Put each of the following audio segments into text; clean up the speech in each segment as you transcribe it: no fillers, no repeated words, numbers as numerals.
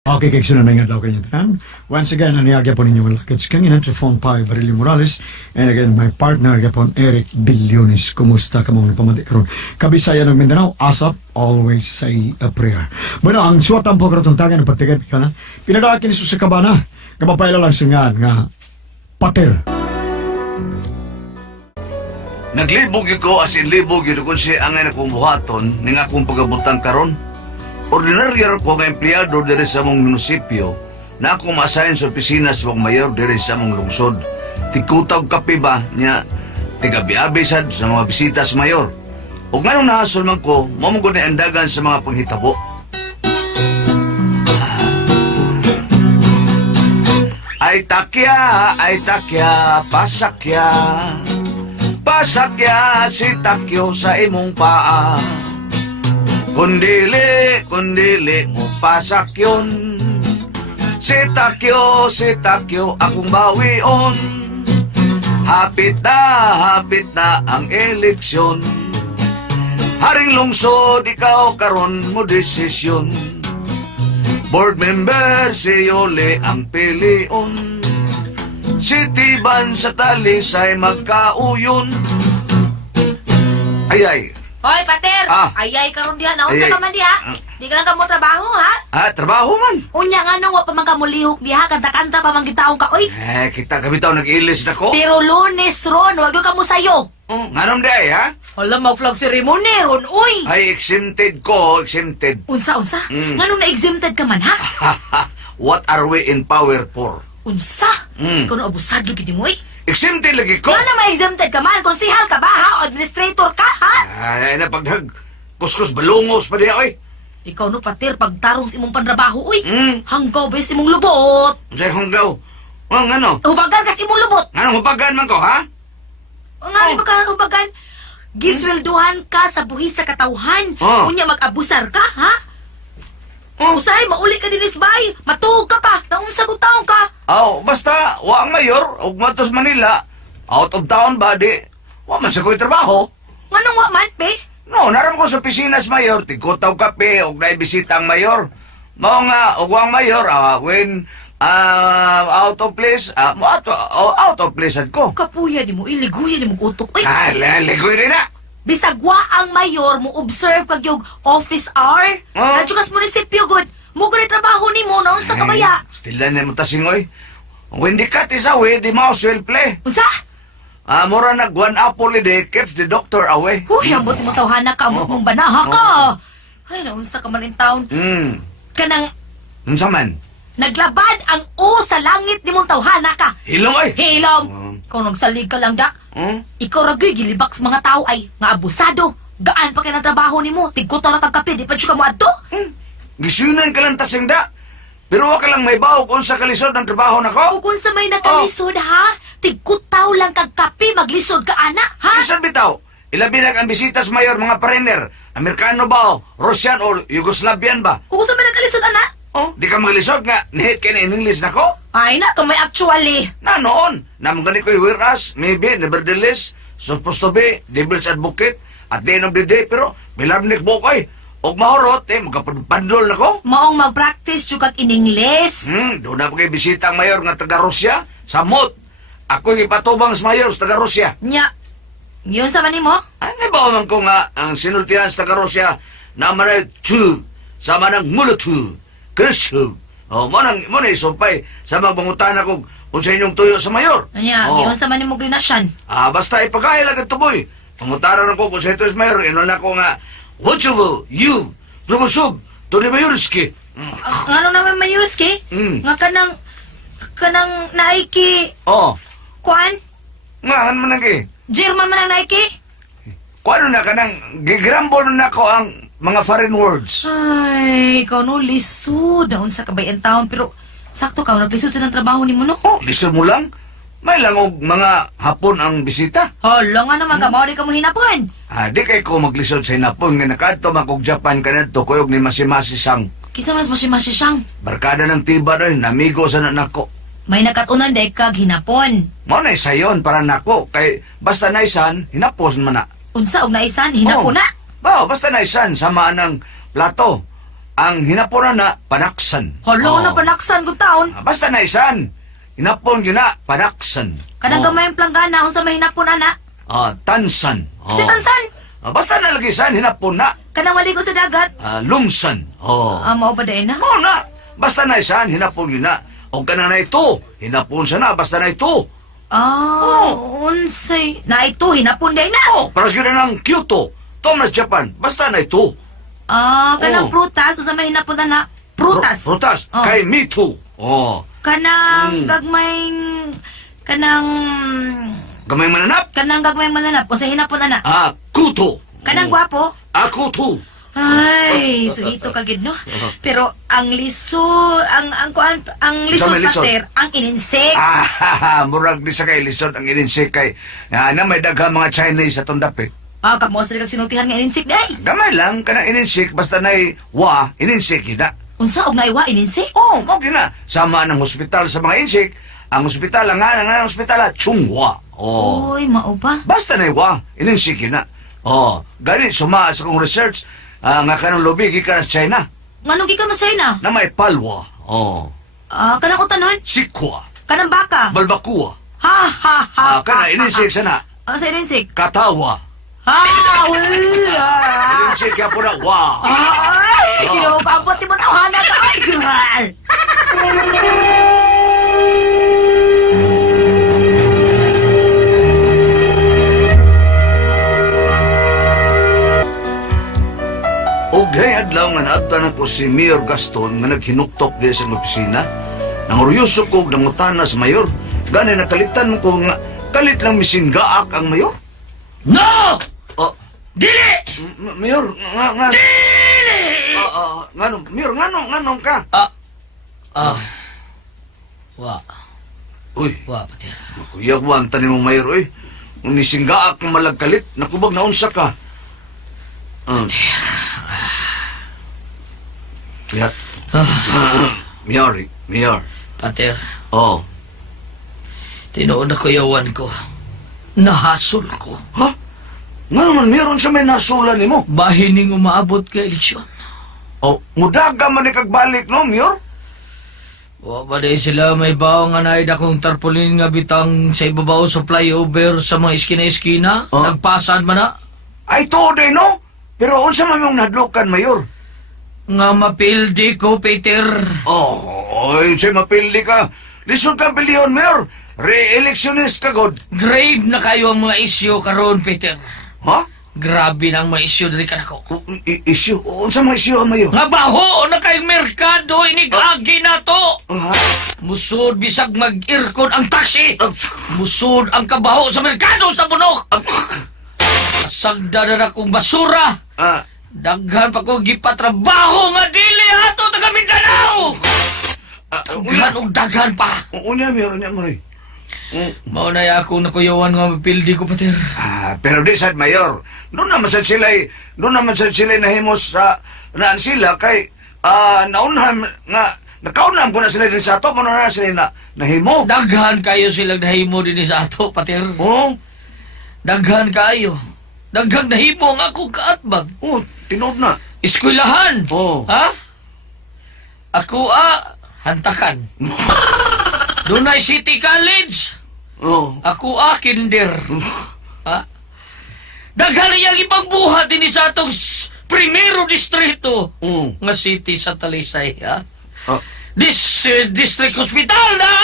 Okay, kay sunod na nga daw kanya tanan. Once again, naniyagya po ninyo ang lakits kang ina, phone 5, Barilio Morales. And again, my partner, gapon, Eric Billones. Kumusta ka mong napamati karon? Kabisaya ng Mindanao, ASAP, always say a prayer. Bueno, ang suwatan po karotong tagan ng patigan ka na. Pinadakin iso sa kabana. Kapapayla lang singan nga, pater. Naglibog yun ko as in libog yun kung siya ang akong buhaton ning akong pagabutang karon. Ordinaryo ko nga empleyado diri sa mong munisipyo na akong ma-assign sa opisina sa mong mayor diri sa mong lungsod. Tikutaw kape ba niya tigabi-abi sad sa mga bisita sa mayor. Ug ngayong nahasol man ko, mamugod na andagan sa mga panghitabo. Ay takya, pasakya. Pasakya si takyo sa imong paa. Kundili mo pasakyon. Si takyo, akong bawion. Hapit na ang eleksyon. Haring lungsod, ikaw karon mo desisyon. Board member, si Yole ang pilion. Si Tiban sa talisay magkauyon. Ayay. Hoy, pater! Ayay karon diha. Naunsa Ayay. ka man diha? Di ka lang ka mo trabaho, ha? Trabaho man. Unya nga nang wa pa man ka mulihok diha. Kanta-kanta pa man gitaong ka, oy. Kita kami tao nag-ilis na ko. Pero Lunes, Ron, wag ka mo sayo. Nganom di ha? Hala, mag-flag ceremony, Ron, uy. Ay, exempted ko, exempted. Unsa? Nga nung na-exempted ka man, ha? What are we in power for? Unsa? Ikaw na abusado gini mo, eh. Exempted lagi ko. Nga na ma-exempted ka man? Konsihal ka ba, ha? O administrator ka, ha? Ay, napagdag. Kuskus balungos pa diya, oy. Ikaw no, pater, pagtarong sa imong panrabaho, uy. Mm. Hanggaw ba sa imong lubot? Say hanggaw. Ngano? Hubagan ka sa imong lubot. Ngano hupagan man ko, ha? Nga ba ka, hubagan? Giswelduhan ka sa buhis sa katawhan. Unya mag-abusar ka, ha? Usay, mauli ka din isbay. Matuog ka pa. Naunsa kong taong ka. Basta, wa ang mayor, ug matos Manila, out of town ba, di, wa man sa ko'y trabaho. Nga nung wa man, be? No, naram ko sa opisina's mayor, tigkutaw kape, ug naibisita ang mayor. Mao nga, ug ang mayor, when out of place, out of place ad ko. Kapuya ni mo, iliguya ni mo utok. Uy, Ligoy rin na. bisag wa ang mayor mo observe kag yung office hour. Nadyo kas munisipyo, good. Mugod trabaho ni mo, naunsa ka baya. Stilan na mo tasingoy. When di kat isawi, di mo swell play. Unsa? Mura nag one apple a day keeps the doctor away. Huy, ambot mo tawhana ka, ambot mong banaha ka. Ay, naunsa ka man in town. Kanang Unsa man? naglabad ang O sa langit ni mong tawhana ka. Hilom ay. Hilom! Kung nagsalig ka lang, da. Ikaw ragoy, gilibak sa mga tao ay nga abusado. Gaan pa kayo ng trabaho ni mo. Tigkuto na kagkape, di pa siya ka mo adto. Gisunan ka lang tasing da. Pero wa ka lang may bawo kung sa kalisod ng trabaho na ko. O kung sa may nakalisod, ha? Tigkutaw lang kagkape, maglisod ka, ana, ha? Lisod bitaw. Ilabi na ang bisitas mayor, mga parener. Amerikano ba o? Russian o Yugoslavian ba? Kung sa may nakalisod, ana? Di ka maglisod nga. Nihit ka na in English na ko. Ay na, kung may actually. Na noon. Naman gani ko'y whereas, maybe, nevertheless, supposed to be, devil's advocate, at the end of the day, pero, bilabnik mo ko'y. Og mahorot, magkapadol na ko. Maong mag-practice chukag in English. Doon na po kayo bisita ang mayor nga taga-Rusya, Samot. Ako yung ipatubang sa mayor sa taga-Rusya. Nya, yun sa manin mo? Ano ba man ko nga ang sinultihan sa taga-Rusya na manay tu, sama ng mulutu, kristu. Muna isumpay sa magbangutan ako kung sa inyong tuyo sa mayor. Nya, yun sa manin mo grinasyan. Basta ipagkailag ang tuboy. Pangutaran ako kung sa ito sa mayor, inon ako nga, Whatever you, Rumusub, to the mayorski. Ano naman mayuski? Nga kanang Nike, Kwan? Nga, ano man nagi? German man ang Nike? Kung ano na ka nang, gigrambol na ko ang mga foreign words. Ay, ikaw no, lisod. Naon sa kabayan taon, pero sakto ka, naglisod sa ng trabaho ni mo, no? Lisod mo lang? May lang og mga hapon ang bisita. Hala nga naman, kamaw di ka mo hinapon. Di kay ko maglisod sa hinapon nga nakadto makog Japan kanadto kuyog ni Masimasi Sang. Kisa mas masimasi siyang. Barkada ng tiba rin, namigo sa nanako. May nakatunan day kag hinapon. Mo na sayon para nako kay basta naisan hinapos man na. Unsa og naisan, hinapon na. Basta naisan sama ng plato. ang hinapon na panaksan. Hala na panaksan ko taon. Basta na isan. Hinapon yun na panaksan. Kanang gamay ang planggana unsa may hinapon ana. Tansan. Si Tansan. Basta na lagi san, hinapon na. Kanang maligo sa dagat. Lumsan. Mao ba day na? Oo na. Basta na isan, hinapon yun na. O ka na ito. Hinapon siya na, basta na ito. Unsay. Na ito, hinapon day na. Para siguro ng Kyoto. Thomas Japan. Basta na ito. Kanang prutas, unsa may hinapon na? Prutas. Prutas. Oh. Kay me too. Kanang gagmayng... Kanang... Gamay mananap. Kanang gagmayng mananap. Unsa hinapon ana? Kuto. Kanang gwapo. Ako too. Ay, suito kagid no. Pero ang liso, ang kuan, ang lisod may lisod? paster, ang ininsek. Murag di sa kay lisod ang ininsik kay na may daghang mga Chinese sa tondapit. Kamo sa kag sinultihan nga ininsek day. Gamay lang kanang ininsik basta nay ininsik yun na. Unsa og naiwa ininsek? Mao gina. Sama ng hospital sa mga insik. Ang hospital nga hospital Chunghwa. Oy, mao ba? Basta nay ininsik yun na. Gani suma sa kong research nga kanang lubi gikan sa China Nganong gikan masay na? na may palwa. Kanang utanon? Sikwa. Kanang baka? Balbakua. Ha. Kana ininsik sana. Sa ininsek? Katawa. Wala. Ininsik ya po na Ay, kinukapot ti mo tawhanan ka. Ay, girl. Ugay adlaw nga naabtan ako si Mayor Gaston nga naghinuktok di sa opisina. Nanguruyoso ko nangutana sa mayor. Gani nakalitan ko nga kalit lang misinggaak ang mayor. No! Dili! Mayor, nga... Dili! Mayor, ngano ka? Uy, Pater. kuyagwan tanin mo mayor, uy. Kung nisinggaak ng malagkalit, nakubag na unsa ka. Mayor. Pater, Tinood na kuyawan ko. Nahasol ko. Ha? Nga naman, meron siya may nasulan ni mo. Bahining umaabot ka eleksyon. Mudaga man ni kagbalik, no, Mayor? Wa ba di sila may bawa nga naid akong tarpaulin nga bitang sa ibabaw sa flyover sa mga eskina-eskina? Nagpasad man na? Ay, to day, no? Pero unsa man yung nadlukan, Mayor? Nga mapildi ko, Peter. Siya mapildi ka. Lisod ka bilyon, Mayor. Re-electionist ka, God. Grave na kayo ang mga isyo karon, Peter. Ha? Grabe na ang mga isyo diri ka nako. Issue? Unsa may issue, Mayor? Nga baho na kayong merkado, inigagi na to. Ha? Musod bisag mag-irkon ang taxi. Musod ang kabaho sa merkado sa bunok. Sagda na akong basura. Daghan pa ko gipatrabaho nga dili ato taga Mindanao. Daghan pa. Unya, Mayor, Mao na akong nakuyawan nga mapildi ko, Pater. Pero di sad, Mayor. Doon naman sa sila nahimos sa naan sila kay naunham nga nakaunam ko na sila din sa ato mo na sila nahimo. Daghan kayo silang nahimo din sa ato, Pater. Daghan kayo. Daghang nahimo nga akong kaatbag. Tinood na. Eskwelahan. Ha? Ako hantakan. Dunay City College. Ako kinder. Ha? Daghan iyang ipagbuhat din sa atong primero distrito nga city sa Talisay. Ha? District Hospital na!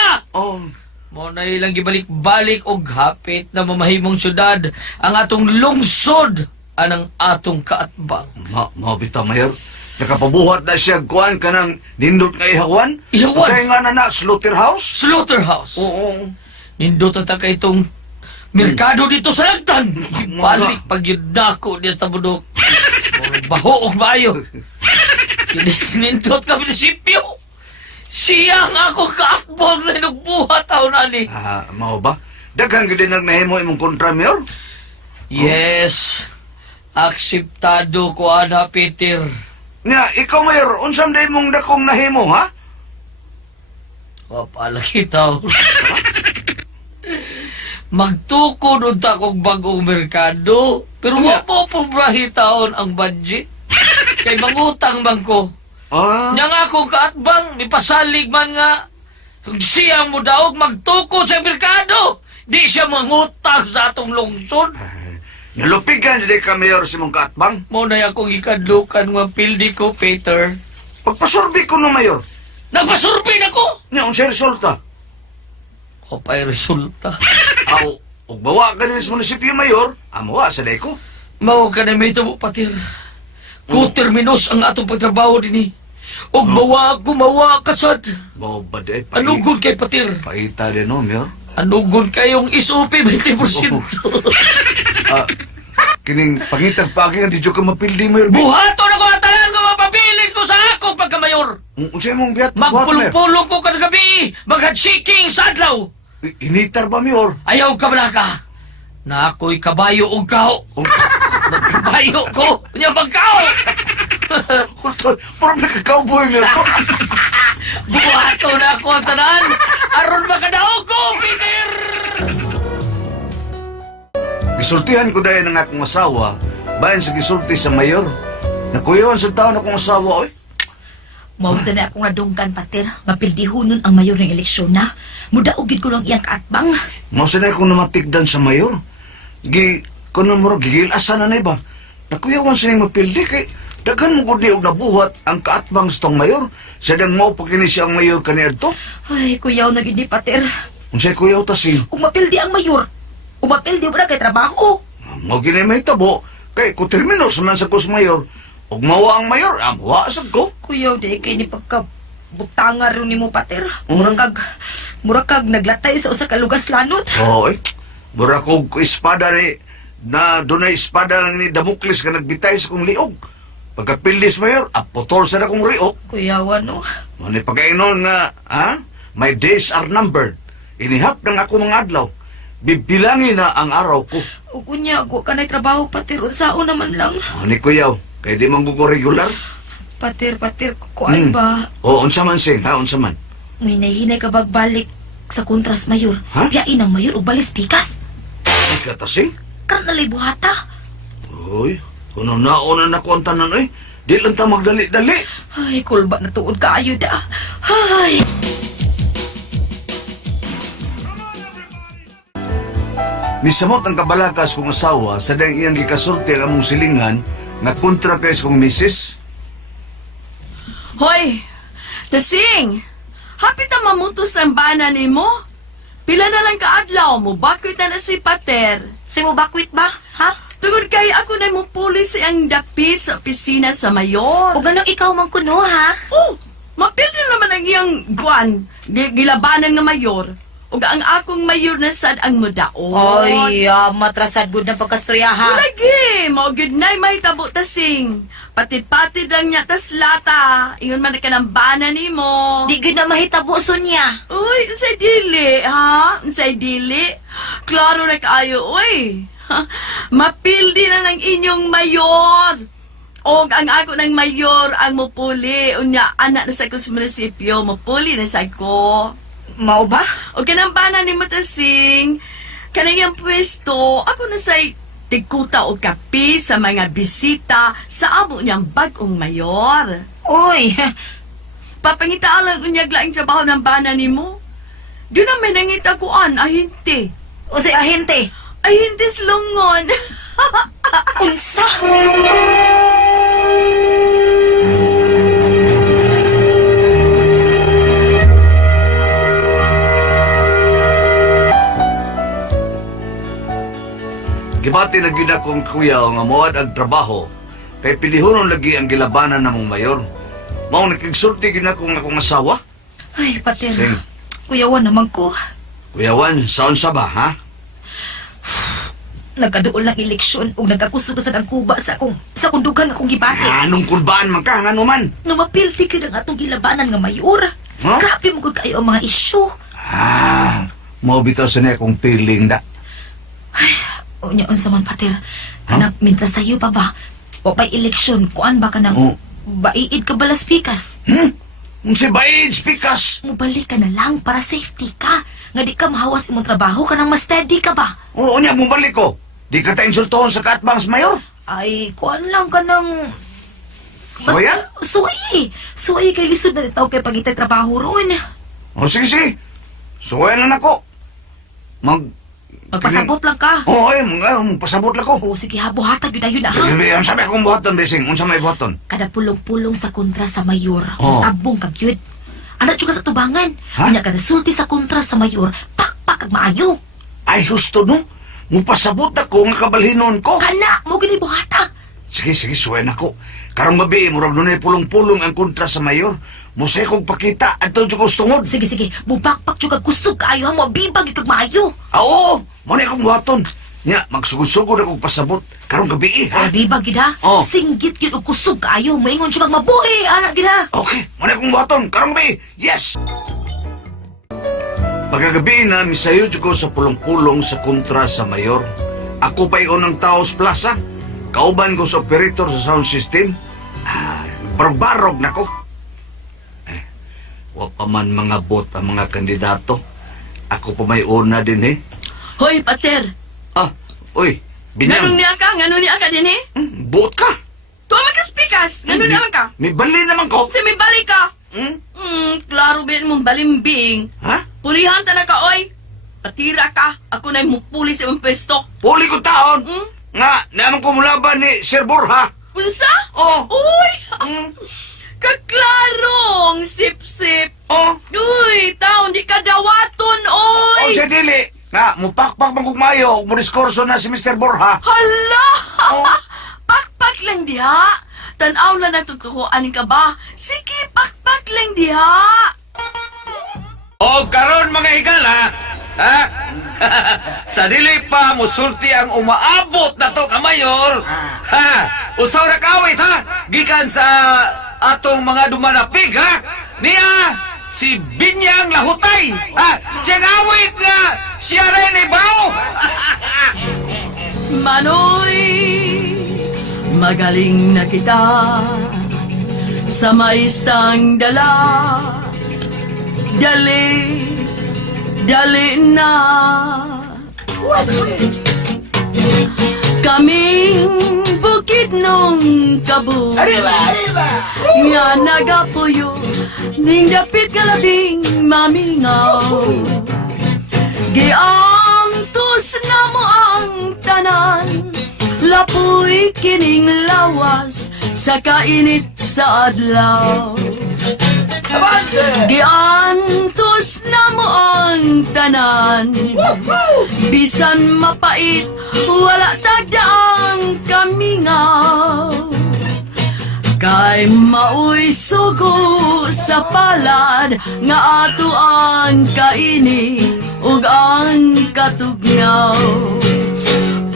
Mo na ilang gibalik-balik og hapit na mamahimong syudad ang atong lungsod anang atong kaatbang. Mabita, Mayor. Nakapabuhat na siya kuan ka ng nindot nga ihawan? Ihawan? Kaya nga na slaughterhouse? Slaughterhouse. Oo. Nindot ta kay itong merkado dito sa Lagtan. Balik pag yun na ako diya sa budok. Baho og maayo. Nindot ka munisipyo. Siyang ako kaakbog na nagbuhat taon ali. Mao ba? Daghang gid nahimo imong kontra, Mayor? Yes. Akseptado ko ana, Peter. Nya, ikaw, Mayor, unsam day mong dakong nahimo, ha? O, palagi tao. Magtukod unta kong bagong merkado. Pero wa po pubrahi taon ang budget. Kay mangutang man ko. Nya nga ako kaatbang, mipasalig man nga. Siya mo daw magtukod sa merkado. Di siya mangutang sa atong lungsod. Nalupigan di ka mayor si mong kaatbang. Mo na akong ikadlukan nga pildi ko, Peter. Pagpasurbi ko no mayor. Nagpasurbin ako! Nya, unsay resulta? O pa'y resulta. Aw, ug bawa ka din sa munisipyo mayor, amuha sa day ko. Mao ka na may tabo, Patir. Terminos ang atong pagtrabaho din O bawa, gumawa kasad. Bawa ba day? Anugod kay Patir. Paita din no, mayor. Anugod kayong isupi 20%. Kining pangitag pagi nga di ka mapildi mayor. Buhato na ko ang talan ko mapabilin ko sa akong pagkamayor. Unsay mong biat? Magpulong-pulong ko kada gabi. Mag-shaking sa adlaw. Initar ba mayor? Ayaw ka ba ka? Na ako'y kabayo o kao. Kabayo ko. Kanya magkao. Parang nagka-cowboy mayor ko. Buhato na ako ang tanan. Aron makadaog ko, Peter. Gisultihan ko dahil ng akong asawa, bayan sa gisulti sa mayor. Nakuyawan sa taon akong asawa, oy. Mawta na akong nadunggan, Pater. Mapildihunon ang mayor ng eleksyon na. Mudaugid ko lang iyang kaatbang. Mausa na akong namatigdan sa mayor. Kuno mo gigilasan na ba? Nakuyawan sa niyang mapildi kay daghan mo gudi og nabuhat ang kaatbang sa tong mayor. Sadang mao pagkini siya ang mayor kaniadto. Ay, kuyaw na gindi, Pater. Unsay kuyaw ta si? Kung mapildi ang mayor, kung mapildi mo na kay trabaho. Mao gini may tabo kay ko termino sa man sa kus mayor. Ug mawa ang mayor, amwa sa ko. Kuyaw, di kay ni pagkabutangar rin ni mo, Pater. Murakag naglatay sa usa ka lugas lanot. Oy. Mura ko espada ni na dunay espada ni Damocles ka nagbitay sa kong liog. Pagkapilis mayor, apotol sa na kong riok. Kuyawan, no? Mani pagkainon nga, my days are numbered. Inihap ng ako mga adlaw. Bibilangin na ang araw ko. Ugunya, ako ka na'y trabaho, Pater. Unsao naman lang. Mani kuyaw, kaya di man gugo regular. Pater, kuan ba? O, unsa man sing, unsa man. May nahinay ka bagbalik sa kontras mayor. Ha? Piyain ang mayor o balis pikas. Ika ta sing? Karan nalay buhata. Uy, kuno nauna na ko ang tanan, oy. Di lang ta magdali-dali. Ay, kulba na tuod ka ayo da. Ay! Misamot ang kabalakas kong asawa sa dang iyang gikasulti ang among silingan nga kontra kay sa kong misis. Hoy! Tasing! Hapit ang mamutos ang bana ni mo. Pila na lang kaadlaw mo, bakwit na si Pater. Say mo bakwit ba? Ha? Tungod kay ako na mo pulis ang dapit sa opisina sa mayor. O ganun ikaw man kuno, ha? Oh! Mapildi naman ang iyang guwan, gilabanan ng mayor. O ang akong mayor na sad ang mudaon. Ay, matrasad good na pagkastoryaha. Lagi! Maugid na'y mahitabo tasing. Patid-patid lang niya tas lata. Ingon man ka ng bana ni mo. Di gud na mahitabo, Sonia. Uy, unsay dili, ha? Unsay dili? Klaro na kaayo, uy. Ha? Mapildi na ng inyong mayor. Og ang ako ng mayor ang mupuli. Unya, anak na sa ko sa munisipyo, mupuli na sa ko. Mao ba? O kanang bana ni Matasing, kanang pwesto, ako na say tigkuta o kapi sa mga bisita sa amo niyang bagong mayor. Uy, Papangitaalang unyag laing trabaho ng bana ni mo. Doon na may nangitakuan, ahinti. o say ahente. Ahinti slungon. Unsa? Gibati na gyud akong kuya nga moad ang trabaho kay pilihonon lagi ang gilabanan namong mayor. Mao nakigsulti gyud akong asawa. Ay, Pater. Sing. Kuyawan naman ko. Kuyawan, saon sa ba, ha? Nagkaduol lang eleksyon o nagkakusog sa ang kuba sa akong dugang akong gibati. Anong kurbaan man ka, nga naman? Numapilti ka ng atong gilabanan nga mayor. Huh? Grabe mo gud kayo ang mga isyu. Mao bitaw sa niya akong feeling da. O niya, unsa man, Pater. Kanang mintas sa'yo pa ba? O pa'y eleksyon, kuan ba ka ng Oh. baiid ka balas pikas? Si Baid, pikas! Mubalik ka na lang para safety ka. Nga di ka mahawas imong trabaho ka nang mas steady ka ba? Oo niya, bumalik ko. Di ka ta insultohon sa katbang sa mayor. Ay, kuan lang ka ng... Suya? Suway kay lisod na itaw kay pagitay trabaho ron. O sige. Suya na nako. Magpasabot lang ka. Oo, pasabot lang ko. Oo, sige ha, buhatag yun na yun na ha. Ang sabi akong buhaton, Besing. Unsa may buhaton? Kada pulong-pulong sa kontra sa mayor, Oh. tabong kag yun. Anak juga sa tubangan. Ha? Unya kada sulti sa kontra sa mayor, pakpak kag maayo. Ay, gusto no? Mupasabot ako nga kabalhinon ko. Kana, mo gini buhata. Sige, suya na ko. Karong gabi, murag nunay pulong-pulong ang kontra sa mayor. Musay kong pakita at ito ko tungod. Sige, bubakpak juga kusog kaayo ha, mo bibag kag maayo. Oo, muna akong buhaton. Nya, magsugod-sugod akong pasabot. Karong gabi ha? Kada bibag gid ha. Oh. Singgit gid og kusog kaayo, maingon siya mabuhi, anak gid ha. Okay, muna akong buhaton. Karong gabi, yes! Pagkagabi na, misayo ko sa pulong-pulong sa kontra sa mayor. Ako pa unang tao sa plaza. Kauban ko sa operator sa sound system. Barog-barog na ko. Wa pa man mga bot ang mga kandidato. Ako pa may una din eh. Hoy, pater. Ah, uy, Nganong binyang. niya ka? Nganong niya ka din eh? Bot ka? Tuwa magkaspikas. Nganong naman ka? May bali naman ko. Si may balik ka. Hmm? Klaro bin mong balimbing. Ha? Pulihan ta na ka, oy. Patira ka. Ako na yung puli sa imong pwesto. Puli ko taon. Hmm? Nga, naman ko mulaban ni Sir Borja. Punsa? Oh. Uy! Hmm? Kaklarong sip-sip. Oh. Uy, taon di ka dawaton, Oh, oy. siya dili. Nga, mupakpak man kong mayo. Muriskorso na si Mr. Borja. Hala! Oh. Pakpak lang diha. Tanaw lang natutukoan ka ba? Sige, pakpak lang diha. O karon mga higala, ha? Sa dili pa musulti ang umaabot na to ka mayor. Ha? Usaw na kawit ha? Gikan sa atong mga dumanapig ha? Niya si Binyang Lahutay. Ha? Siyang awit nga siya rin ibaw. Manoy, magaling na kita sa maistang dala. Dali, dali na. Kaming bukid nung kabus. Nga nagapuyo, ning dapit kalabing mamingaw. Giantos na mo ang tanan, lapoy kining lawas sa kainit sa adlaw. Giantos na mo ang tanan, bisan mapait, wala tagdaang kamingaw. Kay mauy sugo sa palad, nga ato ang kainit ug ang katugnaw.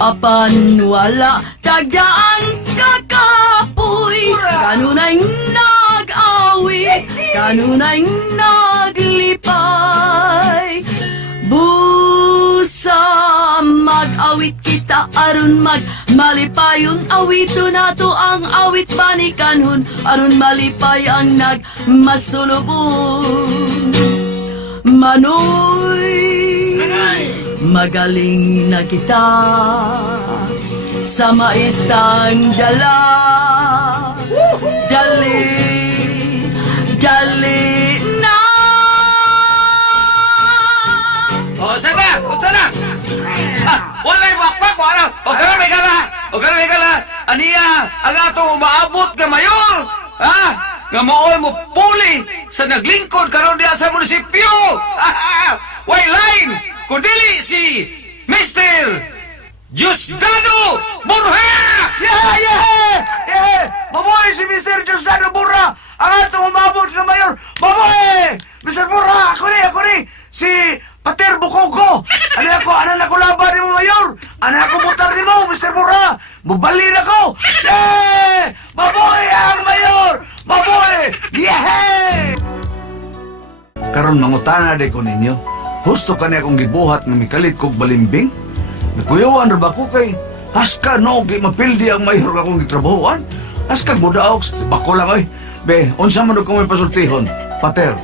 Apan wala tagdaan kakapoy, kanunay nag-awit, kanunay naglipay. Busa mag-awit kita aron malipayon, awito nato ang awit banikanhon, aron malipay ang nagmasulubon. Manoy, magaling na kita sa maistang dala. Dali, dali na. O sana, walay bakpak mo ano? O karon may gala. Aniya ang atong umaabot nga mayor. Ha? Nga maoy mo puli sa naglingkod karon diha sa munisipyo. Way line kundili si Mr. Diosdado Borja! Yeah! Mabuhay si Mr. Diosdado Borja! Ang atong umabot ng mayor! Mabuhay! Mr. Borja, ako ni! Si Pater Bukogo! Ano ako laban ni mo, mayor! Ano ako butar ni mo, Mr. Borja! Mubalin ako! Yeah! Mabuhay ang mayor! Mabuhay! Yeah! Karon mangutana de ko ninyo. Gusto ka niya akong gibuhat ng mikalit kog balimbing? Nakuyawan ra ba ko kay haska no di mapildi ang mayor akong gitrabahoan? Haska mo daog bako lang oy. Be, unsa man ko may pasultihon? Pater.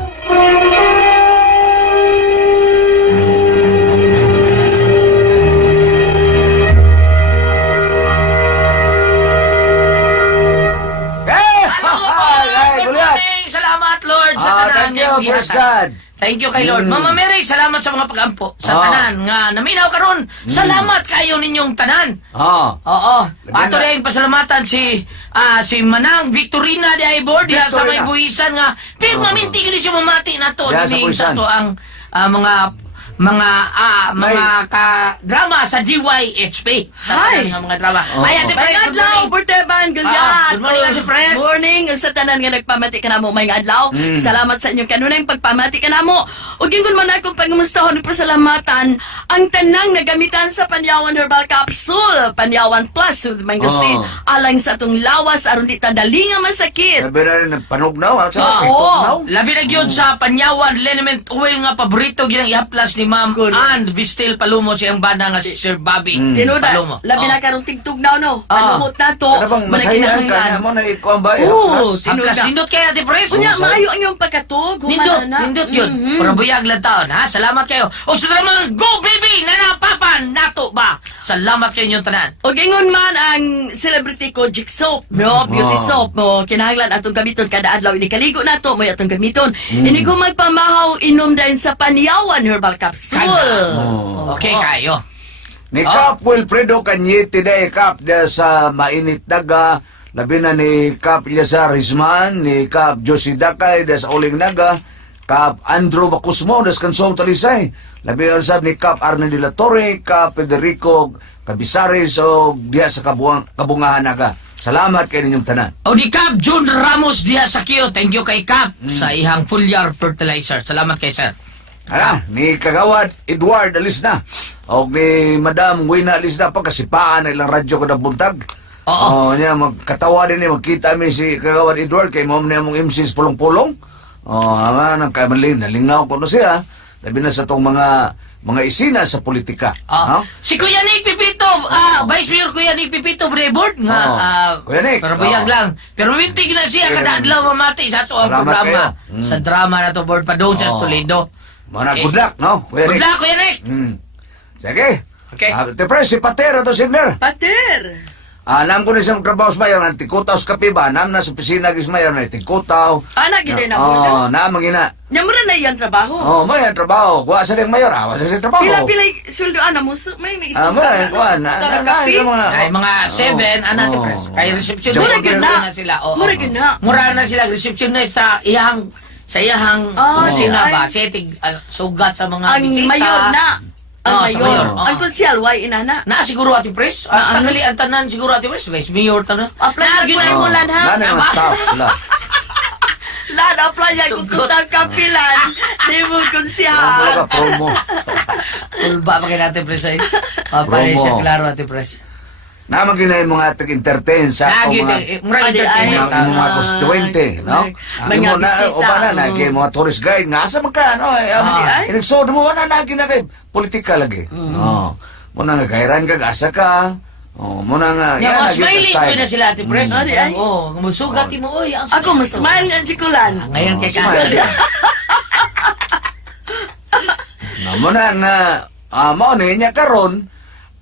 God. Thank you kay Lord. Mama Mary, salamat sa mga pag-ampo. Sa tanan nga naminaw karon. Salamat kayo ninyong tanan. Oo. Ato din pasalamatan si Manang Victorina di ay board diha sa may Victorina. buhisan nga. Pero mamintig ni siya mamati na to Diha sa dining buhisan. sa to ang mga ka-drama sa DYHP. Sa Hi. tanan nga mga drama. Ay, Ate Pres, May good adlaw, morning. Burteban, Good Gulyat. morning, Ate Pres. Morning, ang sa tanan nga nagpamati ka na mo, may adlaw. Salamat sa inyong kanunay pagpamati ka na mo. O gingon man akong pagmustahon ng pasalamatan, ang tanang nagamitan sa Panyawan Herbal Capsule, Panyawan Plus, with mangosteen, alang sa atong lawas, aron di ta dali nga masakit. Sabi na rin, panugnaw. Oo. Labi na gyud sa Panyawan liniment oil nga paborito ginang ihaplas ni Ma'am Good. Ann Vistel Palumo siyang banda nga si Sir Bobby Tinuda, Palumo. labi na karong tigtugnaw, no? Panuhot na to. Ano bang masahihan ka na mo na ikuha ba? Oo. Haplas. Haplas Tinuda. nindot kay Ate Pres. Kunya, maayo ang iyong pagkatog. Nindot yun. Pero buyag lang taon, ha? Salamat kayo. O sa naman, go baby! Nanapapan! Nato ba? Salamat kayo inyong tanan. O gingon man ang celebrity ko Jig Soap, no? Beauty soap mo. Kinahanglan atong gamiton kada adlaw ini kaligo nato mo atong gamiton. Ini ko magpamahaw inom dahil sa Panyawan Herbal Capsule. Okay kayo. Ni Kap Wilfredo Cañete de Kap da sa mainit daga, labi na ni Kap Ilyasar Rizman, ni Kap Josie Dakay da sa Uling Naga, Kap Andrew Bacusmo da sa Kansong Talisay, labi na sab ni Kap Arne de la Torre, Kap Federico Cabisares o diya sa Kabungahan Naga. Salamat kay ninyong tanan. O di Cap June Ramos diha sa Kyo. Thank you kay Cap sa ihang foliar fertilizer. Salamat kay sir. Ni Kagawad Edward Alisna o ni Madam Wina Alisna pagkasipaan na ilang radyo kada buntag. Oo. Niya magkatawa din ni magkita mi si Kagawad Edward kay mo na mong MC pulong-pulong. Nga nang kay Malin nalingaw ko na siya. Labi na sa tong mga isina sa politika. Si Kuya Nick Pipito, Vice Mayor Kuya Nick Pipito Breboard nga Kuya Nick. pero buyag lang. Pero mintig na siya kada adlaw mamati sa ato ang Salamat programa. kayo. Sa drama na to board pa doon sa Toledo. Mana Okay. good luck, no? Kuya Good Nick. luck, Kuya Nick. Sige. Okay. Te pres si Pater ato Signer. Pater. Nam ko na siyang trabaho sa mayor, tikutaw sa kapiba, nam na sa opisina gis mayor na tikutaw. Anak yun din ako. Na mangina. Nyamura na iyang trabaho. May trabaho. Kuha sa ding mayor, wa sa siyang trabaho. Pila-pila sweldo ana mo may isang. Mara, kuha na. Ay mga 7 anate pres. Kay reception Mura na gyud na. sila. Mura gyud na. Mura na sila receptionist sa iyang opisina ba? Siya sugat sa mga Ang bisita. mayor na. Ang Sa mayor. mayor, Ang konsyal, why inana? Na siguro Ate Pres. Hasta ano? kali ang tanan siguro Ate Pres. Vice Mayor tanan. Apply na mo lan ha. Nana yung staff sila. Lan apply ya kung Sugot. tutang kapilan. Di mo Promo konsyal. ka, promo. Ulba pa kay Ate Pres ay. Pare Promo. siya klaro Ate Pres. Naman gina yung mga tag-entertain sa Lagi mga mura entertainment. yung mga constituente, no? Mga Imo na, bisita. o ba na, naging mga tourist guide, nga asa magka, no? ay. Inagsod mo, na naging na politika lagi. No. Muna nga, kairan ka, asa ka. Muna nga, Nga mga naging smiling style. ko na sila Ate Pres. Ay, ay. Oo, musugat mo oy. Ang Ako mas smile nga sikulan. Ngayon kay Smile Kaka. yan. No, muna nga, mao ni niya karon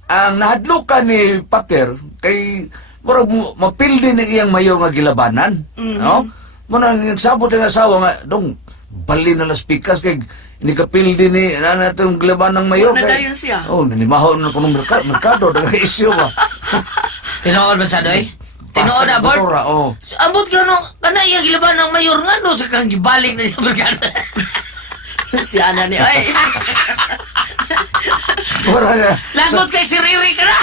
ang nahadlukan ni Pater kay murag mapildi ni iyang mayor nga gilabanan, no? Muna ang sabot ng asawa nga dong bali na las pikas kay hindi ka pildi ni natong gilabanan ng mayor Na kay. dayon siya. Nanimahaw na kuno merkado daga isyu ba. Tinood ba sa doy? Tinood na board. Motora, Ambot ka no, kana iya gilaban ng mayor nga no sa kang gibaling na siya berkada. Si ana ni ay. Mura nga. Lagot kay si Riri ka na.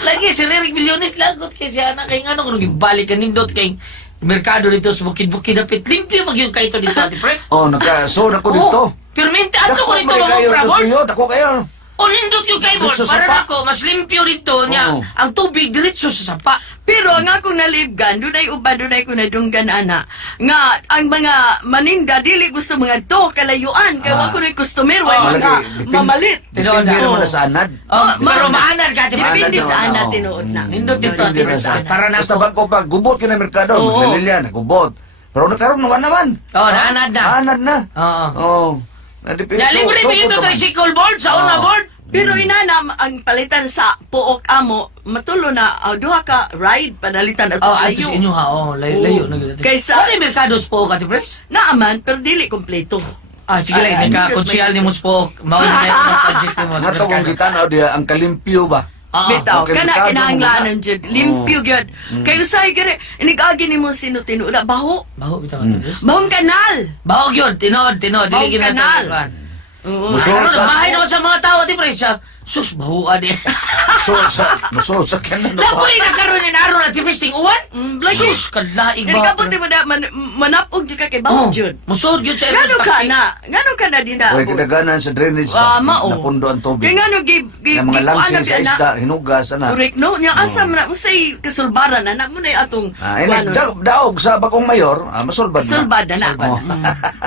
Lagi si Riri Bilyones, lagot kay si anak kay ano kung gibalik ka nindot kay merkado dito sa bukid-bukid dapit limpyo magyud kay ito dito Ate Fred. So nako dito. Permente ato ko dito may mga kayo, pravor. dako kayo. O nindot yung kay board Diretso sa para sapa. nako mas limpyo dito niya. Oo. Ang tubig diretso sa sapa. Pero ang akong nalibgan, dunay uban, dunay ko nadunggan ana. Nga, ang mga maninda, dili gusto mga to, kalayuan. Kaya ako na customer, wala mga mamalit. Tinood Depende na. naman na sa anad. Pero maanad ka Ate Fred. Depende Maanad sa naman, ana oo. tinuod na. Nindot dito Ate Fred. Para Basta nako. ba ko pag gubot ka na merkado, Oo. maglalilya, nagubot. Pero nakaroon naman. Naanad na. Anad na. Oo. Oo. Nadipindi. Ya libre pa ito tricycle board sa una board. Pero inana ang palitan sa puok amo, matulo na duha ka ride panalitan at Oh, sa ay, sa inyo ha. Oh, layo na gila. Kaysa- Ano yung merkados po, Kati Pres? Naaman, pero dili kompleto. Ah, sige lang. Ay, Nagkakonsyal ni mo po. Mauna na yung mga project ni mo. sa Nga to kung merkado. kita na diya ang kalimpyo ba? Ah, Bitaw, okay, kana merkado kinahanglanon mo jud, limpyo gyud. Kay usay gani, inigagi nimo sino tinuda baho. Baho, bitaw, Kati Pres. Bahong kanal. Baho yun. Tinod. Bawang Dili kanal. ginagawa. Oo. Muso Ano, sa bahay naman sa mga tao, Kati Pres. Sus, baho ka din. muso sa kanan na Naku, nagkaroon niya na araw na tipis ting uwan. Lagi. Sus, kalaing Kani ba? kabuti mo da manapog jud ka kay baho jud. Musod yun sa Ngano ka na? Ngano ka na din na? Uy, kadaganan sa drainage Ah, ba? mao. Napundo ang tubig. Kay ngano Yung mga langsin sa isda, hinugas na. Correct no? Nya asa man usay kasulbaran na mo na atong Daog sa bagong mayor, masulbad na. sulbada na.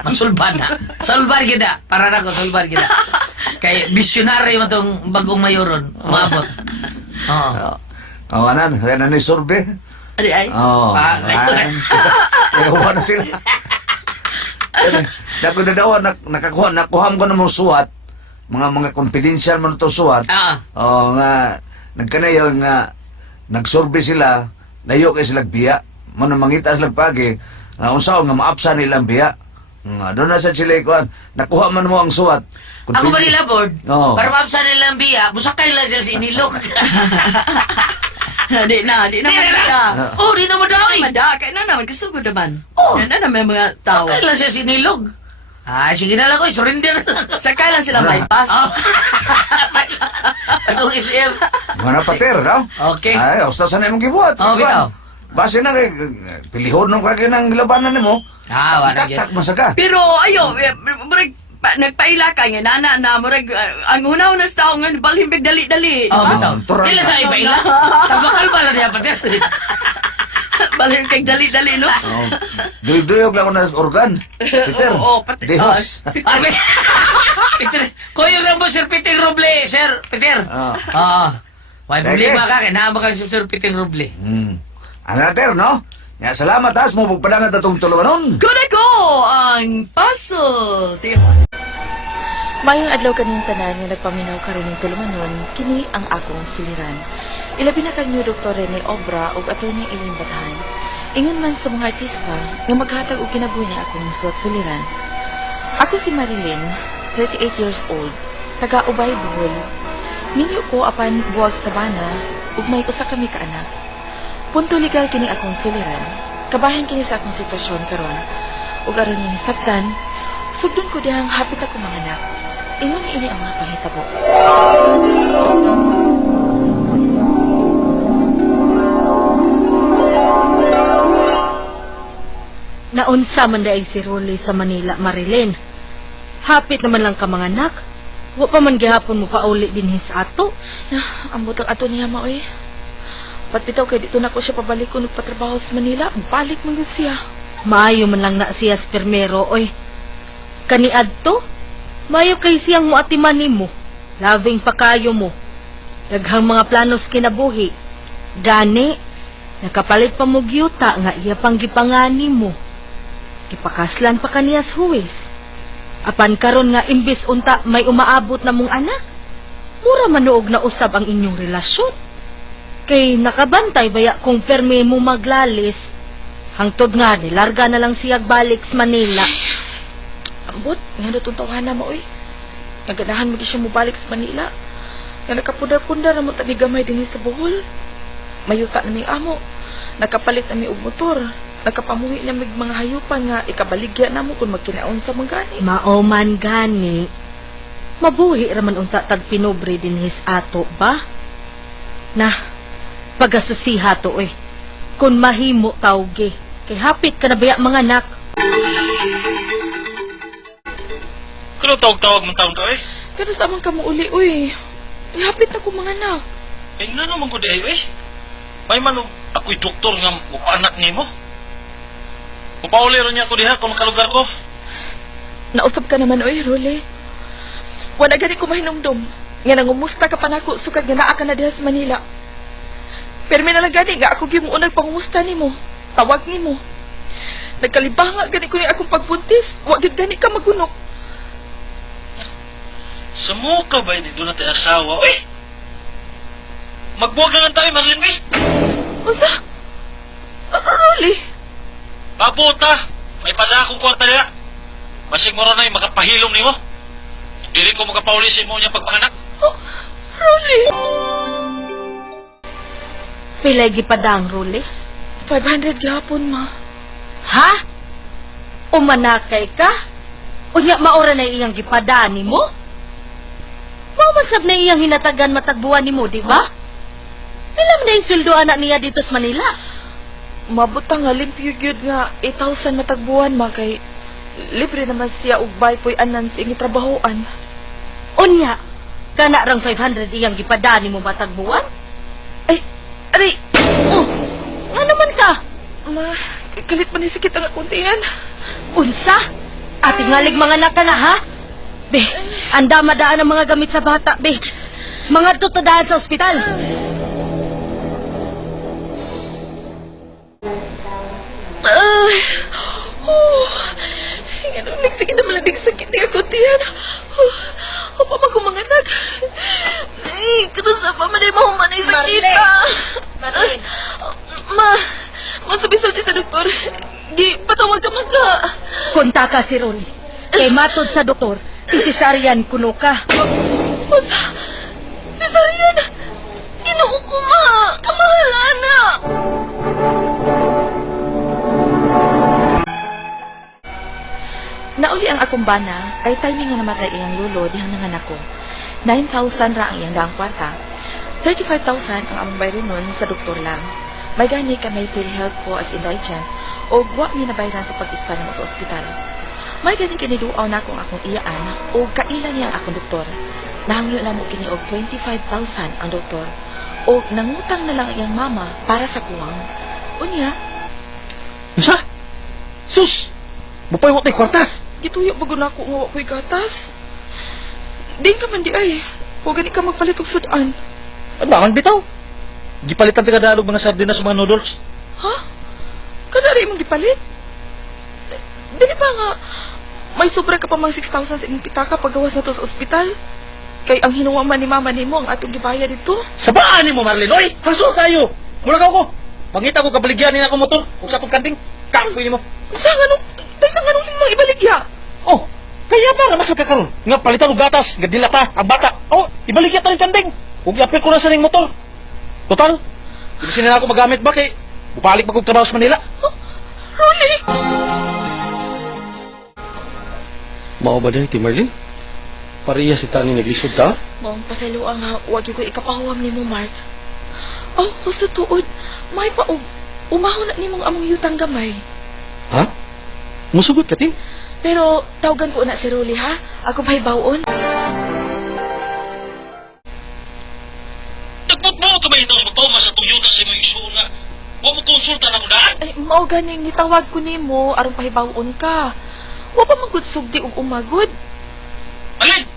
Masulbad na. Sulbad kita. Para na ko, sulbad kita. Kay visionary mo tong bagong mayoron. Maabot. Oo. Oh, anan, kaya na ni survey. Ari ay. Oh. Ah, Kaya na sila. Dako na daw, nakuha ko na mong suwat. Mga confidential mo na to suwat. Ah. Oh, nga, nagkanayon nga, nagsurvey sila, layo kay sila biya. Mano mangita sila pagi, unsaon nga maapsa nilang biya. Doon na sa sila ikuan, nakuha man mo ang suwat. Ako ba nila, board? Oo. Para maapsa nilang biya, busakay lang sila sa inilog. Di na masada. Oh, di na mo daw eh. Mada kay na naman kasugod naman. Oh. Na may mga tao. Sakay lang sila sa inilog. Ah, sige na lang ko, surrender na lang. Sakay lang sila bypass. Oh. Anong isip? Mga pater, no? Okay. Ay, usta sa na imong gibuhat. Oh, bitaw. Base na kay pilihon nung kagay ng labanan nimo. Ah, wala Tak masaka. Pero ayo, nagpaila ka nga nana na murag ang una-una sa tao nga balhimbig dali-dali. Oh, di ba? bitaw. turang Kailan sa iba ila? Tagbakal pala niya, pater. Balhimbig dali-dali no. Oh. Duyog-duyog lang ako na organ. Peter. Oo, pati- Dihos. Arbe. Peter, kuya lang po Sir Peter Roble, Sir Peter. Ah. Oo. May problema Sige. ka, kaya ka si Sir Peter Roble. Ano natin, no? Ya, salamat, has mo pagpadangan atong tulumanon. Kuna ko ang puzzle. Mayong adlaw kaning tanan nga nagpaminaw karon ning tulumanon, kini ang akong suliran. Ilabi na kag ni Dr. Rene Obra ug Attorney Eileen Bathan. Ingon man sa mga artista nga maghatag og kinabuhi ni akong suwat suliran. Ako si Marilyn, 38 years old, taga Ubay, Bohol. Minyo ko apan buwag sa bana ug may usa kami ka anak. Punto legal kini akong suliran. Kabahin kini sa akong sitwasyon karon. Ug aron ni sabtan, sugdon ko dihang hapit ako mga anak. Ingon ini ang mga panghitabo. Naunsa man daig si Rolly sa Manila, Marilyn. Hapit naman lang ka mga anak. Wa pa man gihapon mo pauli din sa ato. Ang butang ato niya maoy. Patbitaw kay dito na ko siya pabalik ko nagpatrabaho sa Manila. Balik man gyud siya. Maayo man lang na siya spermero, oy. Kaniadto, maayo kay siyang muatiman nimo. Labing pa kayo mo. Daghang mga planos kinabuhi. Gani, nakapalit pa mo gyuta nga iya pang gipangani mo. Ipakaslan pa kaniyas huwis. Apan karon nga imbis unta may umaabot na mong anak. Mura manuog na usab ang inyong relasyon. Kay nakabantay baya kung permi mo maglalis. Hangtod nga ni larga na lang siya balik sa Manila. Ambot, nga natuntawahan na maoy. Naganahan mo di siya mubalik sa Manila. Nga nakapundar-pundar na mo tabi gamay din sa Bohol. Mayuta na may amo. Nakapalit na may og motor. Nakapamuhi na may mga hayupan nga ikabaligya na mo kung magkinaon sa mga gani. Maoman gani. Mabuhi raman unta tag pinobre din his ato ba? Nah, pagasusiha to eh. Kung mahimo tawge. Kay hapit ka na baya mga anak. Kano tawag-tawag mong taon to eh? Kano sa amang kamuuli, uy. Ihapit na ko mga anak. Eh nga naman ko di ayo eh. May man ako'y doktor nga anak ni mo. Upauli ron niya ako diha kung makalugar ko. Nausap ka naman, uy, Rolly. Wala gani ko mahinumdum. Nga nangumusta ka pa nako sukad nga naa ka na diha sa Manila. Pero may nalagani nga ako gyud mo unang pangumusta nimo. Tawag nimo. Nagkalibanga gani ko ni akong pagbuntis. Wa gyud gani ka magunok. Sa muka ba hindi doon natin asawa? Uy! Magbuwag na lang tayo, Marlene, be! Unsa? Rolly? Pabuta! May pada akong kwarta nila. Masig mo rin na yung makapahilom ni mo. Dili ko magapaulisin mo niya pagpanganak. Oh, Rolly? Pilay gipadang, Rolly. 500 gihapon, ma. Ha? Umanakay ka? Unya maura na iyang gipadaan nimo? Maumansab na iyang hinatagan matagbuan nimo, di ba? Alam na yung sweldo anak niya dito sa Manila. Mabutang nga limpyo gyud nga 8,000 matagbuan ma kay libre naman siya og baypoy anan sa ingi trabahoan. Unya, kana rang 500 iyang gipadaan nimo matagbuan? Ay, aray! Oh, nga naman ka? Ma, kalit man ni sakit ang akuntian. Unsa? Ating ngalig mga anak ka na, ha? Be, anda madaan ang mga gamit sa bata, be. Mga tutudaan sa ospital. Ay, ano, nagsakit na maladig sakit ni akuntian. Apa man kong mga anak? Ay, kanusa pa man ay mahuman ay sakit. Marlene. Masabisal siya sa doktor. Di, patawag ka man ka. Konta ka si Ronnie. Kay matod sa doktor, isisaryan kuno ka. Unsa? Nasariyan! Inuo ko, ma! Kamahala na! Nauli ang akong bana, kay timing nga namatay iyang lulo dihang nanganak ko. 9,000 ra ang iyang daang kwarta. 35,000 ang among bayro nun sa doktor lang. May gani ka may PhilHealth ko as indigent o wa mi nabayaran sa pag-istan mo sa ospital. May gani kiniduaw na akong iyaan o kailan niya ang akong doktor. Nahangyo na mo kini og 25,000 ang doktor o nangutang na lang iyang mama para sa kuwang. Unya, Sa? Sus! Mupay mo tayo kwarta! gituyo bago na ako nga wa ko'y gatas. Di ka man di ay. O gani ka magpalit og sudan. Ano ba, man bitaw? Gipalitan tayo kadalog mga sardinas sa mga noodles. Ha? Kanari mong gipalit? Di ba nga, may sobra ka pa mga 6,000 sa inyong pitaka paggawas na to sa ospital? Kay ang hinuwa man ni mama ni mo ang atong gibaya dito. Sabaan ni mo, Marlene! Oy! Paso tayo! Mula ka ako! Pangita ko kabaligyan niya akong motor kung sa akong kanting. Kakoy mo! Sa nga nung, tayo nga nung mong ibaligya. Oh! Kaya ba nga masal ka karon? Nga palitan og gatas, gadila ta, ang bata. Oh! Ibaligyan ta ng kanding! Huwag i-apel ko na sa ning motor. Total, hindi sila ako magamit ba kay bupalik pa kong trabaho sa Manila. Rolly! Mao ba dahil ti Marlene? Pariya si Tani naglisod ta? Mong pasaluan nga, huwag ko ikapahuwam ni mo, Mark. Oh, sa tuod, may pa umahon na ni mong among yutang gamay. Ha? Musugot ka, Tin? Pero, tawagan ko na si Rolly, ha? Ako ba'y bawon? Nagpot mo ka ba ito sa pagpawma sa tuyuta sa mga isuna? Huwag mo konsulta na mo daan? Ay, mao ganing nitawag ko nimo aron pahibawon ka. Wa pa magudsugdi og umagod. Alin!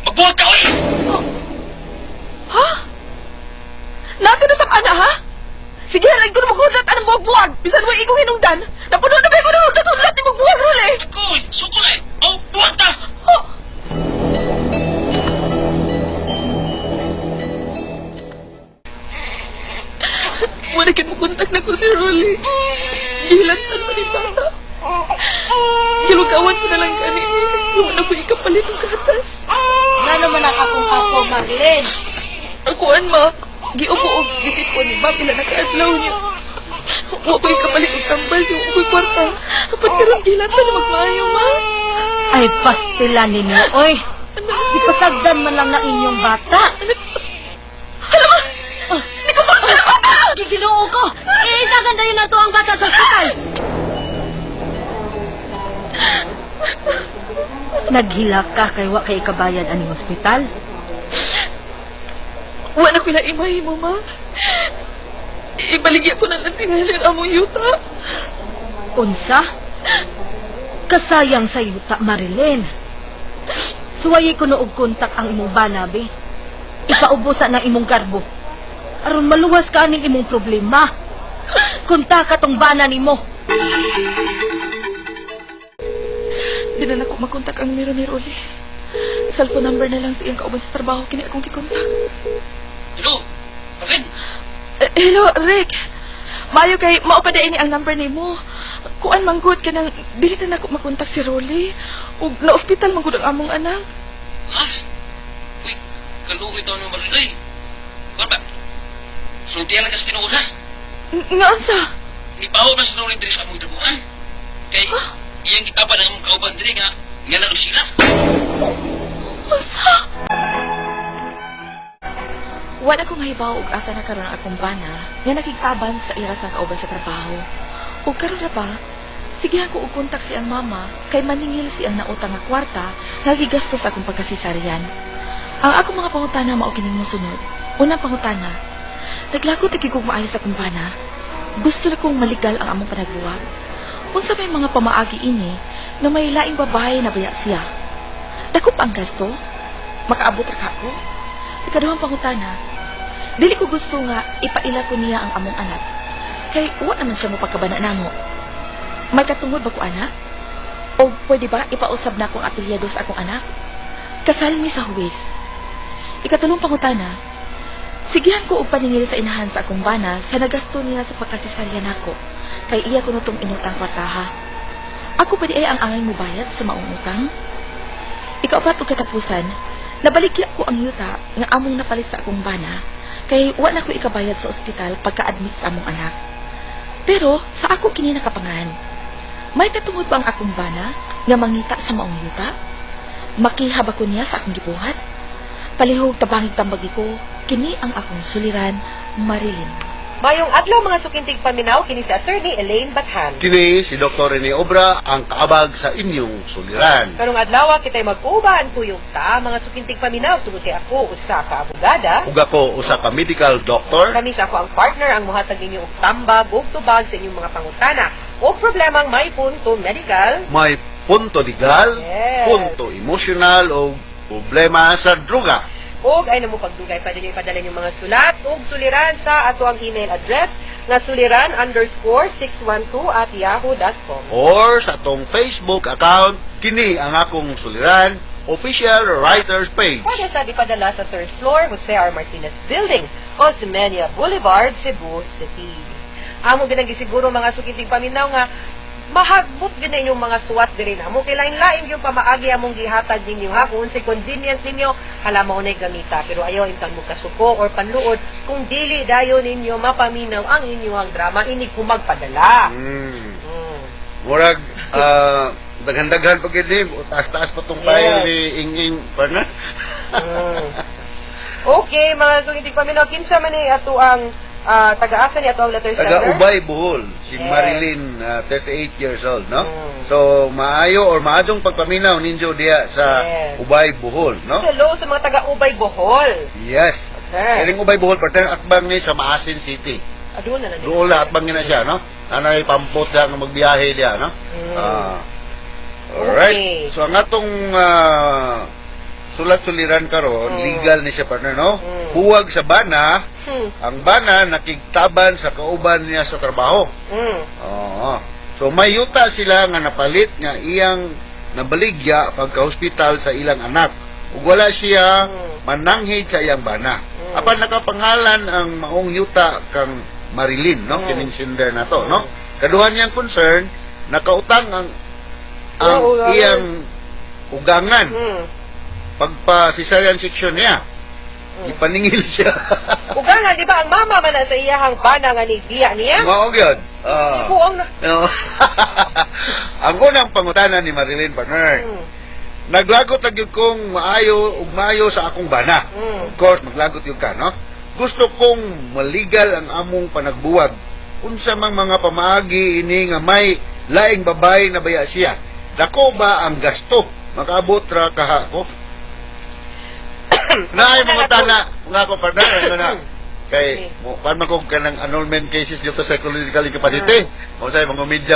Magbuhat ka, oy! Ha? Naka na sang ana, ha? Sige, halay ko na maghudat anong buwag-buwag. Bisan mo ikaw hinungdan. Napuno na ba ko na hudat ulat ni magbuwag, Rolly? Koy! Sukulay! Oh! Buhat ta! Oh! Wala kin mo kontak na ko si Rolly. Gilantan pa ni Tata. Gilugawan ko na lang kani. Yung na ko ikapalit ang gatas. Nga naman ang akong ako, Marlene. Akuan, ma. Giupo og gisipon ni Ma'am ila nakaadlaw niya. Wa ko ikapalit ang tambal yung ukoy kwarta. Kapag karon gilantan na magmaayo, ma. Ay, pastila ninyo, oy. Ipasagdan man lang na inyong bata. Hala, ma! Hindi ko pa sa bata! Giginoo ko! Isaganda yun na to ang bata sa ospital! Naghila ka kay wa kay kabayan aning ospital? Wala ko na imahe mo, ma. Ibaligya ko na lang tingalin among yuta. Unsa? Kasayang sa yuta, Marilyn. Suwayi ko noog kontak ang imong banabe. Ipaubusan ng imong garbo. Aron maluwas ka aning imong problema. Kontak ka tong bana nimo. Di na ko makontak ang numero ni Rolly. cellphone number na lang sa iyang kauban sa trabaho kini akong gikontak. Hello? Bakit? Hello, Rick. Mayo kay mao pa ini ang number nimo. Kuan manggod ka nang dili na ako makontak si Rolly. Ug na ospital manggod ang among anak. Ha? Uy, kaluoy daw ng Marilay. Kuan ba? Sultihan lang kasi tinuuna. Nga unsa? Ipaho na sa Rolly diri sa among dabuhan. Kay, iyang kitaba na among kauban diri nga na sila. Unsa? Wala ko mahibaw og asa na karon ang akong bana nga nakigtaban sa ira sa kauban sa trabaho. Ug karon na ba? Sige ako og kontak si ang mama kay maningil si ang nautang nga kwarta nga gigastos akong pagkasisaryan. Ang akong mga pangutana mao kining mosunod. Unang pangutana, naglagot igi kog maayo sa akong bana. Gusto na kong maligal ang among panagbuwag. Unsa may mga pamaagi ini na may laing babae na baya siya? Dako pa ang gasto? Makaabot ra ka ko? Ikaduhang pangutana, dili ko gusto nga ipaila ko niya ang among anak. Kay wa naman siya mo pagkabana namo. May katungod ba ko anak? O pwede ba ipausab na akong apelyado sa akong anak? Kasal mi sa huwes. Ikatulong pangutana, sigihan ko og paningil sa inahan sa akong bana sa nagasto niya sa pagkasisarya nako. Kay iya ko nutong inutang kwartaha. Ako pa di ay ang angay mo bayad sa maong utang? Ikaapat og katapusan, nabaligya ko ang yuta nga among napalit sa akong bana kay wa na ko ikabayad sa ospital pagka-admit sa among anak. Pero sa ako kini nakapangan. May katungod ba ang akong bana nga mangita sa maong yuta? Makihaba ko niya sa akong gibuhat? Palihog tabangig tambagi ko, kini ang akong suliran, Marilyn. Mayong adlaw mga sukintig paminaw kini si Attorney Elaine Bathan. Kini si Dr. Rene Obra ang kaabag sa inyong suliran. Karong adlaw kitay mag-uban kuyog ta mga sukintig paminaw tungod kay ako usa ka abogada. Ug ako usa ka medical doctor. Kami sa ako ang partner ang muhatag ninyo og tambag ug tubag sa inyong mga pangutana o problemang may punto medical, May punto legal, Yes. punto emotional o problema sa droga. ug ay namo pagdugay pa dinyo ipadala yung mga sulat ug suliran sa ato ang email address nga suliran_612@yahoo.com. Or sa atong Facebook account, kini ang akong suliran, official writers page. Pwede sa ipadala sa 3rd floor, Jose R. Martinez Building, Osmeña Boulevard, Cebu City. Amo ginagi siguro mga sukitig paminaw nga mahagbot din na inyong mga suwat diri na mo kilain-lain yung pamaagi among gihatag ninyo ha kung unsay convenient ninyo hala mao nay gamita pero ayaw intang mo kasuko or panluod kung dili dayon ninyo mapaminaw ang inyong drama ini kumagpadala. Murag daghan-daghan pag gid taas-taas pa tong file ni Inging partner. Okay, mga sukitig paminaw kinsa man ni ato ang taga-asa ni ato ang letter sender? Taga Ubay Bohol, si Marilyn, 38 years old, no? So, maayo or maadong pagpaminaw ninyo diya sa Ubay Bohol, no? Hello sa mga taga-Ubay Bohol. Yes. Okay. Kaling Ubay Bohol, partner, atbang ni sa Maasin City. Doon na lang. Doon na atbang na siya, no? Anay pampot siya nga magbiyahe diya, no? Alright. Okay. So, ang atong sulat-suliran karon, legal ni siya, partner, no? Huwag sa bana, ang bana nakigtaban sa kauban niya sa trabaho. Oo. So may yuta sila nga napalit nga iyang nabaligya pagka-hospital sa ilang anak. Ug wala siya mananghid sa iyang bana. Apan nakapangalan ang maong yuta kang Marilyn, no? Kining sender na to, no? Kaduhan niyang concern, nakautang ang iyang ugangan. Pagpa-cesarean section niya. Ipaningil siya. Ugangan, di ba, ang mama man na sa iyahang bana nga ni biya niya? Mao gyud. Kuang na. Ang unang pangutana ni Marilyn, partner. Naglagot lang yun kong maayo sa akong bana. Of course, maglagot yun ka, no? Gusto kong maligal ang among panagbuwag. Unsa mang mga pamaagi ini nga may laing babay na baya siya. Dako ba ang gasto? Makaabot ra kaha ko. Naay mga tana, mga ko partner, ano na, kay, paano ko ka ng annulment cases dito sa psychological incapacity? O sa'yo, mga media,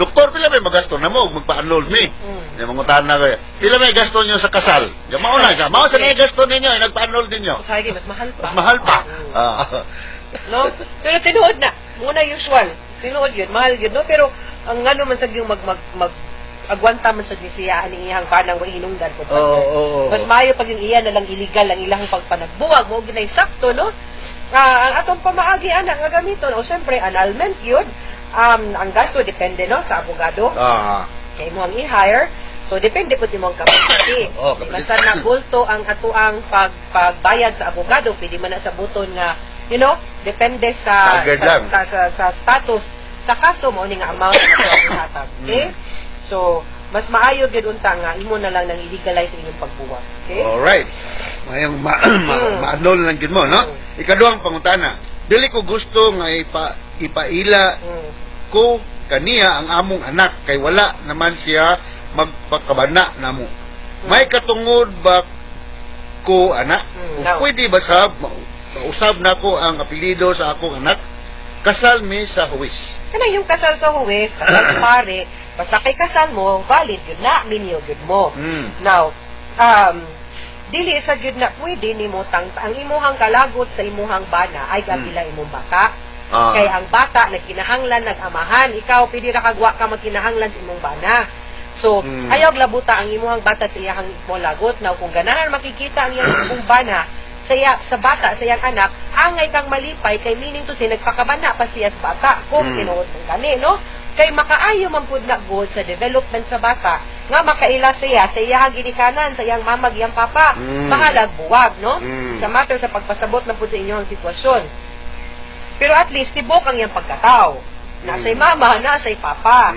doktor, pila may magasto na mo, magpa-annul me. Yung mga tana ko, pila may gasto nyo sa kasal? Yung mauna siya, sa may gasto ninyo, nagpa-annul ninyo. Sige, mas mahal pa. Mas mahal pa. No? Pero tinuod na, muna usual. Tinuod yun, mahal yun, no? Pero, ang ano man sa yung agwanta man sa siya aning iyang banang wa hinungdan po. Oo. Mas maayo pag yung iya na lang illegal ang ilang pagpanagbuwag mo ginay sakto no. Ang atong pamaagi ana nga gamiton o syempre annulment yun. Ang gasto depende no sa abogado. Kay mo ang i-hire. So depende po imong capacity. Basta na gulto ang atuang pagbayad sa abogado, pwede man na sa buton nga depende sa status sa kaso mo ni nga amount na ihatag. Okay? So mas maayo gid unta nga imo na lang nang i-legalize inyong pagbuwag. Okay? Alright. Mayang ma-annul lang gid mo, no? Ikaduhang pangutana. Dili ko gusto nga ipaila ko kaniya ang among anak kay wala naman siya magpakabana namo. May katungod ba ko anak? Pwede ba usab na ko ang apelyido sa akong anak? Kasal mi sa huwis. Kana yung kasal sa huwis, kasal sa pare, basta kay kasal mo, valid yun na, minyo yun mo. Now, dili sa yun na pwede nimo ang imuhang kalagot sa imuhang bana ay gabila imong bata. Kay ang bata nagkinahanglan nag-amahan, ikaw pwede ra kagwa ka magkinahanglan sa imong bana. So, ayaw labuta ang imuhang bata sa iyang lagot na kung ganahan makikita ang iyang bana sa bata, sa iyang anak, angay kang malipay kay meaning to say nagpakabana pa siya sa bata kung tinuod ng gani, no? Kay makaayo man pud na good sa development sa bata nga makaila siya sa iyang ginikanan, sa iyang mamag, iyang papa, mahalag buwag, no? Sa matter sa pagpasabot na pud sa inyong sitwasyon. Pero at least tibok ang iyang pagkatao. Nasa'y mama, nasa'y papa.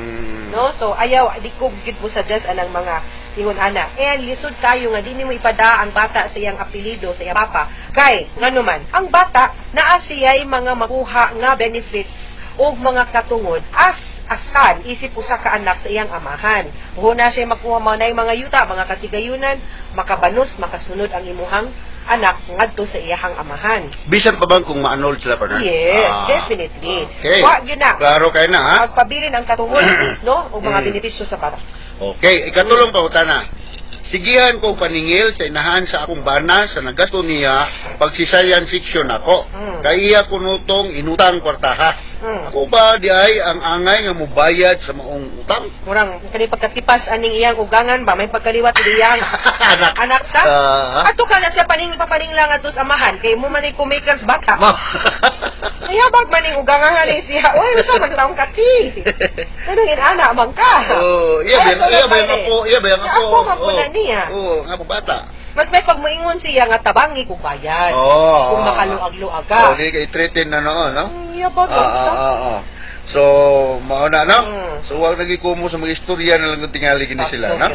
No? So, ayaw, di ko gid mo suggest anang mga ingon ana. And lisod kayo nga, di mo ipada ang bata sa iyang apelido, sa iyang papa. Kay, nga naman, ang bata, naa siya'y mga makuha nga benefits o mga katungod asan isip usa ka anak sa iyang amahan. Huna siya makuha mo na yung mga yuta, mga katigayunan, makabanos, makasunod ang imuhang anak ngadto sa iyahang amahan. Bisan pa bang kung ma-annul sila, partner? Yes, definitely. Okay. Wa gyud na. Klaro kayo na, ha? Pagpabilin ang katungod, no? O mga benepisyo sa bata. Okay, ikatulong pa utana. Sigihan ko paningil sa inahan sa akong bana sa nagasto niya pagsisayan fiction ako. Kay iya kunutong inutang kwartaha. Ako ba di ay ang angay nga mubayad sa maong utang? Murang kani pagkatipas aning iyang ugangan ba may pagkaliwat iyang anak ka? Ato ka na siya paning lang atos amahan kay mo man kumakers bata. Kaya bag maning ugangan ni siya. Oy, basta magtaong kati. Kanang ana man ka. Iya ba yung ako? Ako man po na niya. Nga po bata. Mas may pagmuingon siya nga tabangi kung bayad. Kung makaluag-luag ka. Hindi kay threaten na noon, no? Iya ba So, mauna, no? So, huwag nagikumo sa mga istorya na lang tingali gini sila, no?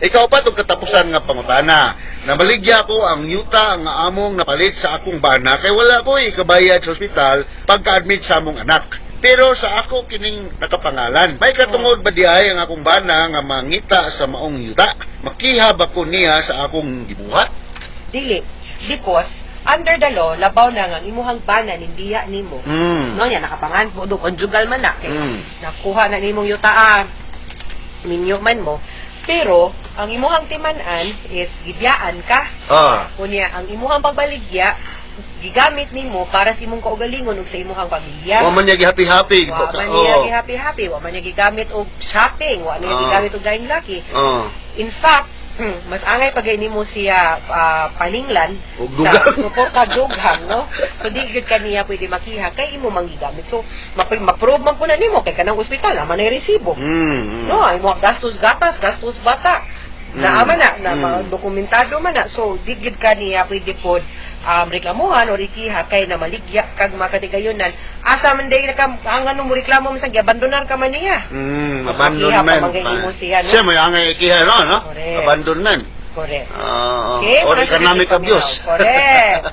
Ikaw pa itong katapusan nga pangutana. Namaligya ko ang yuta nga among napalit sa akong bana kay wala ko ikabayad sa ospital pagka-admit sa among anak. Pero sa ako kining nakapangalan. May katungod ba di ay ang akong bana nga mangita sa maong yuta? Makiha ba ko niya sa akong gibuhat? Dili. Because, under the law, labaw na nga imuhang bana nindiya nimo. No, yan, nakapangan po, conjugal man na. Kaya, nakuha na nimong yuta, minyo man mo. Pero, ang imuhang timanan is, gidyaan ka. Kunya, ang imuhang pagbaligya, gigamit nimo para sa imong kaugalingon ug sa imong pamilya. Wa man niya gihappy-happy. Wa man niya gihappy-happy, wa man niya gigamit og shopping, wa man niya gigamit og daing laki. In fact, mas angay pagay nimo siya paninglan sa suporta dughang, no? So di gyud kaniya pwede makiha kay imo manggigamit. So ma-prove man po na nimo kay kanang ospital man ay resibo. No, ay mo gastos gatas, gastos bata. Naama na dokumentado man na. So, di gyud kaniya pwede po reklamuhan o rikiha kay na maligya kag makatigayonan. Asa man day ang ano mo reklamo man sa abandonar ka man niya. Abandonment. Siya may angay ikiha no? Abandonment. Correct. Okay, or economic abuse. Correct.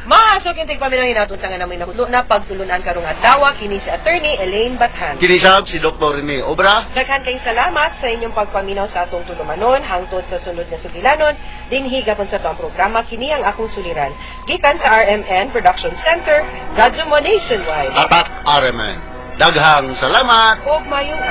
Maasok yung tigpaminang hinatutangan namin na pagtulunan karong adlaw kini si Attorney Elaine Bathan. Kinisab si Dr. Rene Obra. Daghan kay salamat sa inyong pagpaminaw sa atong tulumanon hangtod sa sunod na sugilanon dinhi gapon sa atong programa kini ang akong suliran gikan sa RMN Production Center, Radyo Mo Nationwide. Atak RMN. Daghang salamat. Ug mayong